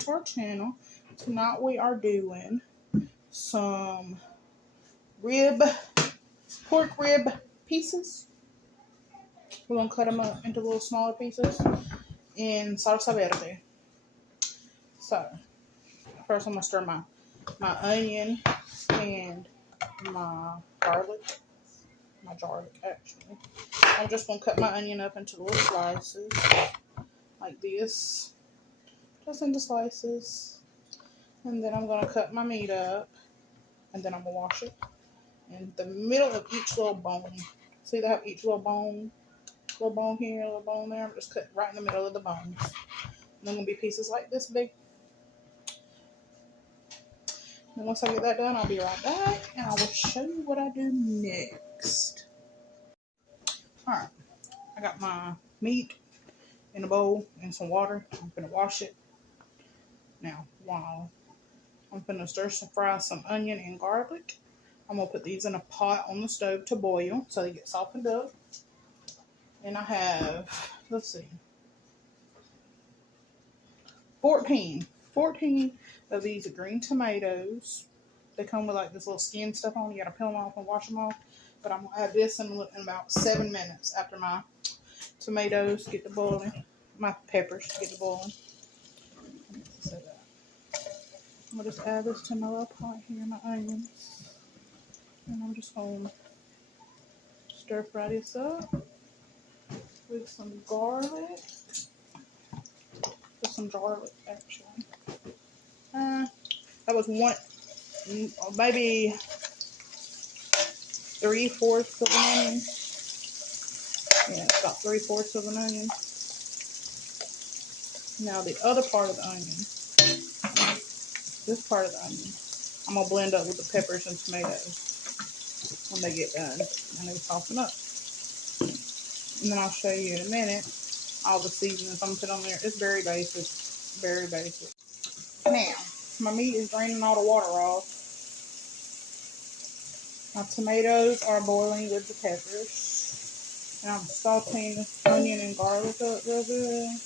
back to our channel. Tonight we are doing some pork rib pieces. We're going to cut them up into little smaller pieces in salsa verde. So, first I'm going to stir my onion and my garlic. My garlic, actually. I'm just going to cut my onion up into little slices like this. Just into slices. And then I'm going to cut my meat up. And then I'm going to wash it in the middle of each little bone. See, they have each little bone here, little bone there. I'm just cutting right in the middle of the bones. And they're going to be pieces like this big. And once I get that done, I'll be right back. And I will show you what I do next. Alright. I got my meat in a bowl and some water. I'm going to wash it. Now, while I'm going to fry some onion and garlic, I'm going to put these in a pot on the stove to boil so they get softened up. And I have, let's see, 14 of these green tomatoes. They come with like this little skin stuff on. You got to peel them off and wash them off. But I'm going to add this in about 7 minutes after my tomatoes get to boiling. My peppers get to boiling. I'm going to just add this to my little pot here, my onions. And I'm just going to stir fry this up with some garlic. With some garlic, actually. That was maybe 3/4 of an onion. Yeah, it's about 3/4 of an onion. Now the other part of the onion, this part of the onion, I'm going to blend up with the peppers and tomatoes when they get done and they soften up. And then I'll show you in a minute all the seasonings I'm going to put on there. It's very basic, very basic. Now, my meat is draining all the water off. My tomatoes are boiling with the peppers. And I'm sauteing this onion and garlic up real good.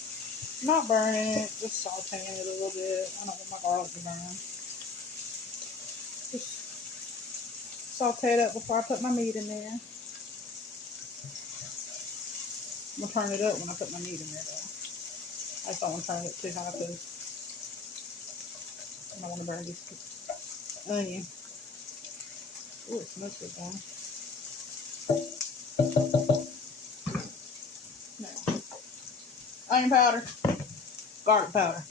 Not burning it, just sauteing it a little bit. I don't want my garlic to burn. Just saute it up before I put my meat in there. I'm going to turn it up when I put my meat in there, though. I just don't want to turn it too high because I don't want to burn this onion. Ooh, it smells good, though. Now, onion powder, garlic powder.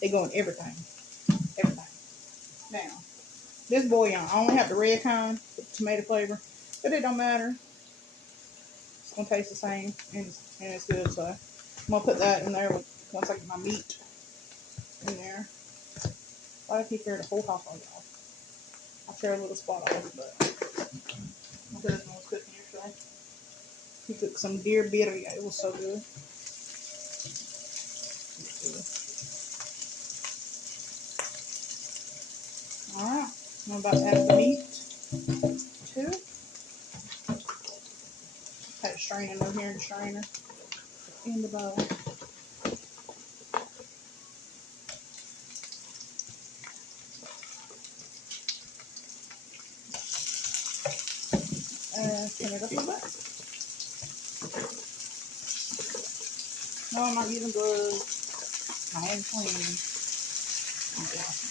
They go in everything. Everything. Now, this bouillon, I only have the red kind with tomato flavor, but it don't matter. It's going to taste the same, and it's good, so I'm going to put that in there once I get my meat in there. Why do I keep hearing the whole house all y'all? I'll share a little spot off, but my husband was cooking yesterday. He cooked some deer birria. It was so good. Alright, I'm about to add the meat to it. Had it straining over here in the strainer in the bowl. Turn it up a little bit. No, I'm not using gloves. My hands clean. I'm washing.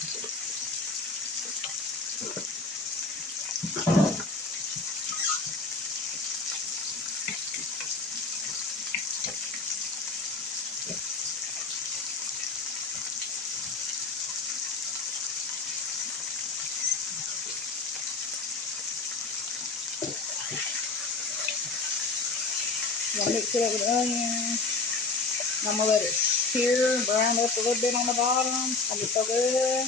I'm going to mix it up with the onion. I'm going to let it sear and brown up a little bit on the bottom. It's going to be so good.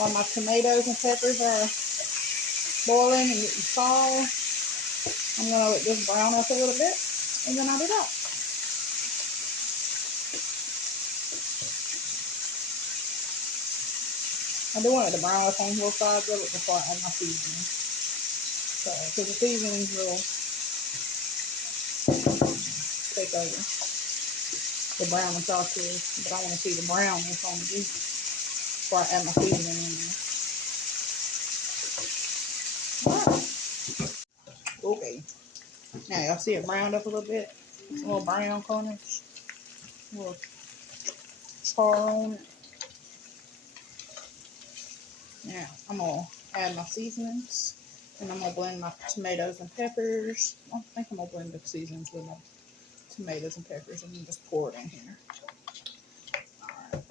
While my tomatoes and peppers are boiling and getting soft, I'm going to let this brown up a little bit, and then I'll be back. I do want it to brown up on both sides of it before I add my seasoning. So, because the seasonings will take over. the brown sauce is, but I want to see the brownness on the beef before I add my seasoning in there. Alright. Okay. Now y'all see it browned up a little bit. It's a little brown corners. A little char on it. Now I'm gonna add my seasonings. And I'm gonna blend my tomatoes and peppers. I think I'm gonna blend the seasonings with my tomatoes and peppers and then just pour it in here. Alright.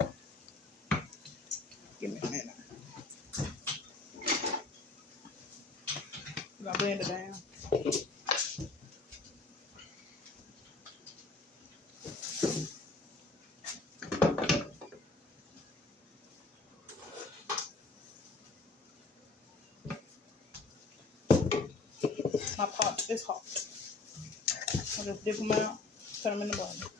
Give me a minute. I'm gonna blend it down. My pot is hot. I'll just dip them out, put them in the blender.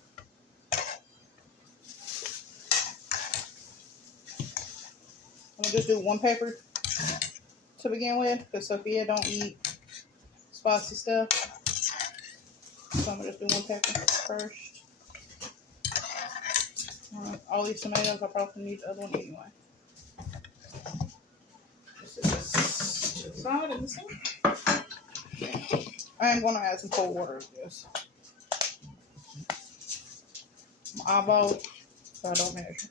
I'm gonna just do one pepper to begin with, because Sophia don't eat spicy stuff. So I'm gonna just do one pepper first. All these tomatoes, I probably need the other one anyway. This is to the side of the sink. I am gonna add some cold water to this. My eyeball, so I don't measure.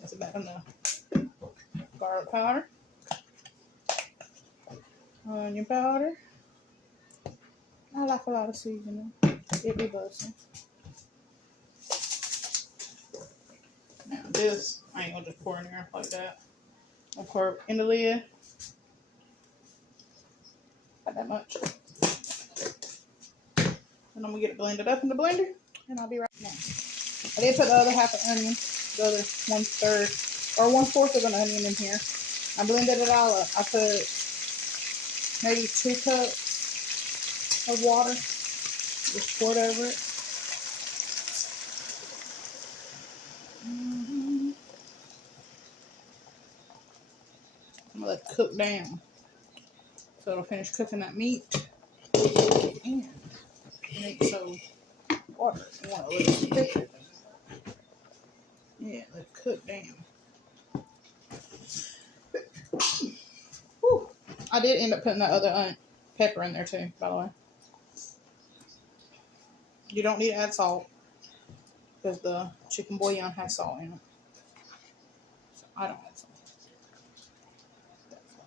That's about enough. Garlic powder, onion powder. I like a lot of seasoning. It be busting. Now this, I ain't gonna just pour in there like that. I'll pour in the lid. Not that much. And I'm gonna get it blended up in the blender, and I'll be right back. I did put the other half of onion, the other 1/3 or 1/4 of an onion in here. I blended it all up. I put maybe 2 cups of water. Just poured over it. I'm gonna let it cook down. So it'll finish cooking that meat. And make so water. You want it a little thicker. Yeah, let it cook down. Whew. I did end up putting that other pepper in there too, by the way. You don't need to add salt because the chicken bouillon has salt in it. So I don't add salt. That's why.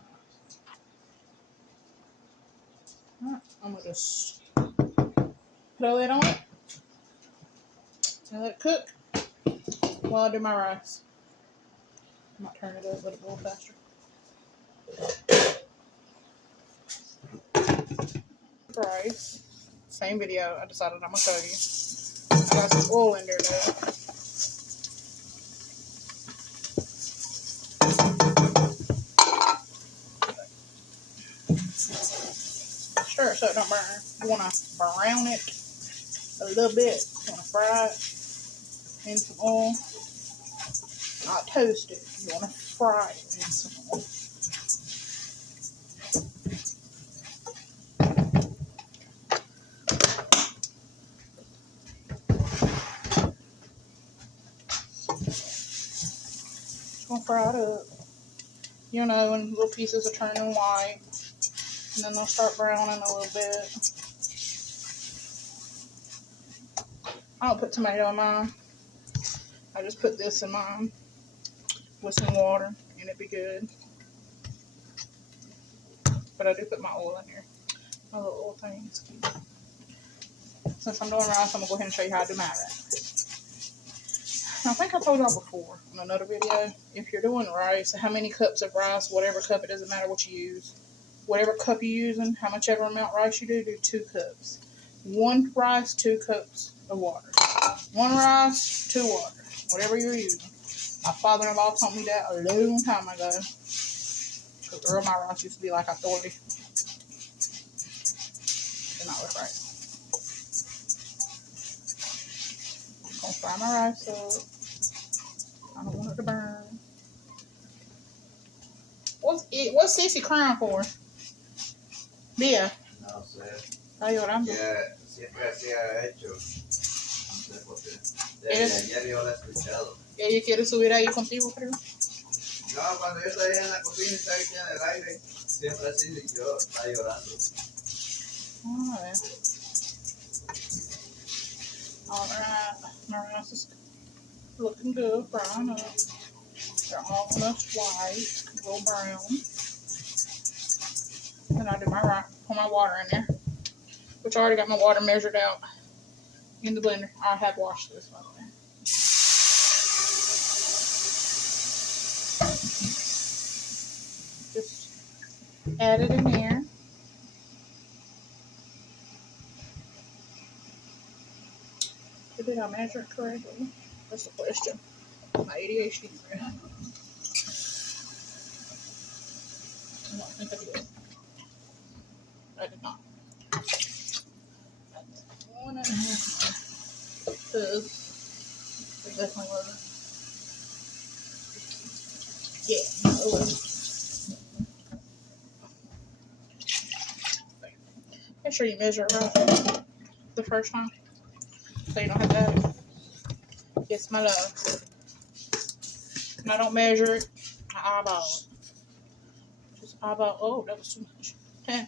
Alright, I'm gonna just put a lid on it and let it cook while I do my rice. I might turn it up, let it go faster. Rice. Same video. I decided I'm gonna show you. I got some oil in there though. Stir it so it don't burn. You wanna brown it a little bit. You wanna fry it in some oil. Not toast it. You wanna fry it in some oil. Gonna fry it up. You know, when little pieces are turning white, and then they'll start browning a little bit. I don't put tomato in mine. I just put this in mine with some water, and it'd be good. But I do put my oil in here. My little oil things. Since I'm doing rice, I'm gonna go ahead and show you how to do my rice. Now, I think I told y'all before on another video, if you're doing rice, how many cups of rice, whatever cup, it doesn't matter what you use. Whatever cup you're using, how much ever amount rice you do 2 cups. 1 rice, 2 cups of water. 1 rice, 2 water. Whatever you're using. My father-in-law taught me that a long time ago. Because girl, my rice used to be like authority. Did not look right. I'm gonna fry my rice up. I don't want it to burn. What's Sissy crying for? Yeah. No, sir. Ayun, I'm Yeah, siempre así ha hecho. No sé por qué. Desde ayer yo la he escuchado. ¿Y ella quiere subir ahí contigo, creo? No, cuando yo estoy en la cocina y está aquí en el aire, siempre así y yo está llorando. A ver. Alright. My rice is looking good, brown up. They're almost white, a little brown. And I did my right, put my water in there, which I already got my water measured out in the blender. I have washed this, by the way. Just add it in there. Did I measure it correctly? That's the question. My ADHD friend. I don't think I did. I did not. 1.5. Because it definitely wasn't. Yeah, no, it wasn't. Make sure you measure it right the first time, so you don't have to add it. Yes, my love. And I don't measure it, I eyeball it. Just eyeball. Oh, that was too much. 10.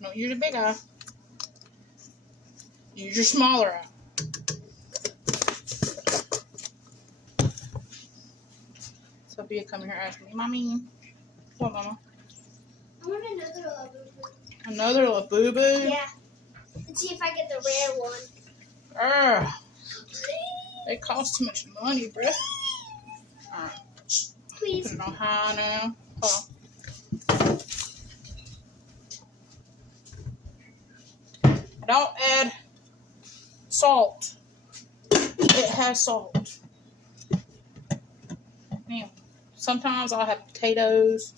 No, use your big eye. Use your smaller eye. Sophia come here asking me, Mommy. What, Mama? I want another labubu. Another labubu? Yeah. Let's see if I get the rare one. They cost too much money, bruh. Alright. Please. Put it on high now. Hold on. Don't add salt. It has salt. Now, sometimes I'll have potatoes.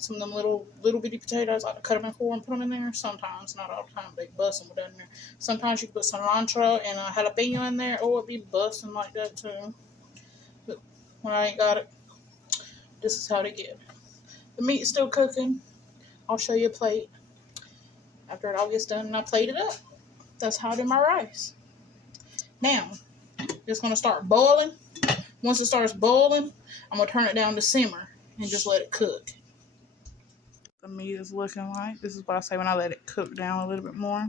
Some of them little bitty potatoes, I like to cut them in 4 and put them in there. Sometimes, not all the time, they bust them with that in there. Sometimes you can put cilantro and a jalapeno in there. Oh, it'd be busting like that too. But when I ain't got it, this is how they get. The meat's still cooking. I'll show you a plate after it all gets done and I plate it up. That's how I do my rice. Now, it's going to start boiling. Once it starts boiling, I'm going to turn it down to simmer and just let it cook. The meat is looking like. This is what I say when I let it cook down a little bit more.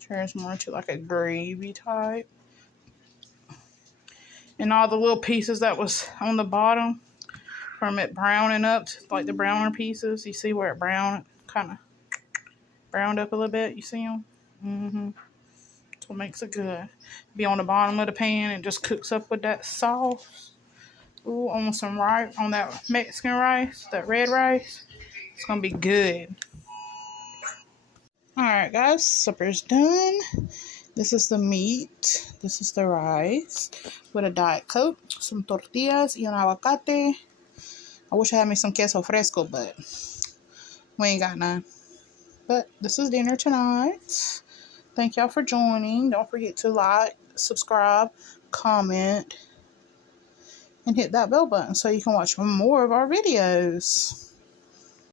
Turns more into like a gravy type. And all the little pieces that was on the bottom from it browning up, like the browner pieces. You see where it kind of browned up a little bit? You see them? That's what makes it good. Be on the bottom of the pan and just cooks up with that sauce. Ooh, on some rice, on that Mexican rice, that red rice. It's gonna be good. Alright guys, supper's done. This is the meat. This is the rice with a Diet Coke, some tortillas, y un aguacate. I wish I had me some queso fresco, but we ain't got none. But this is dinner tonight. Thank y'all for joining. Don't forget to like, subscribe, comment, and hit that bell button so you can watch more of our videos.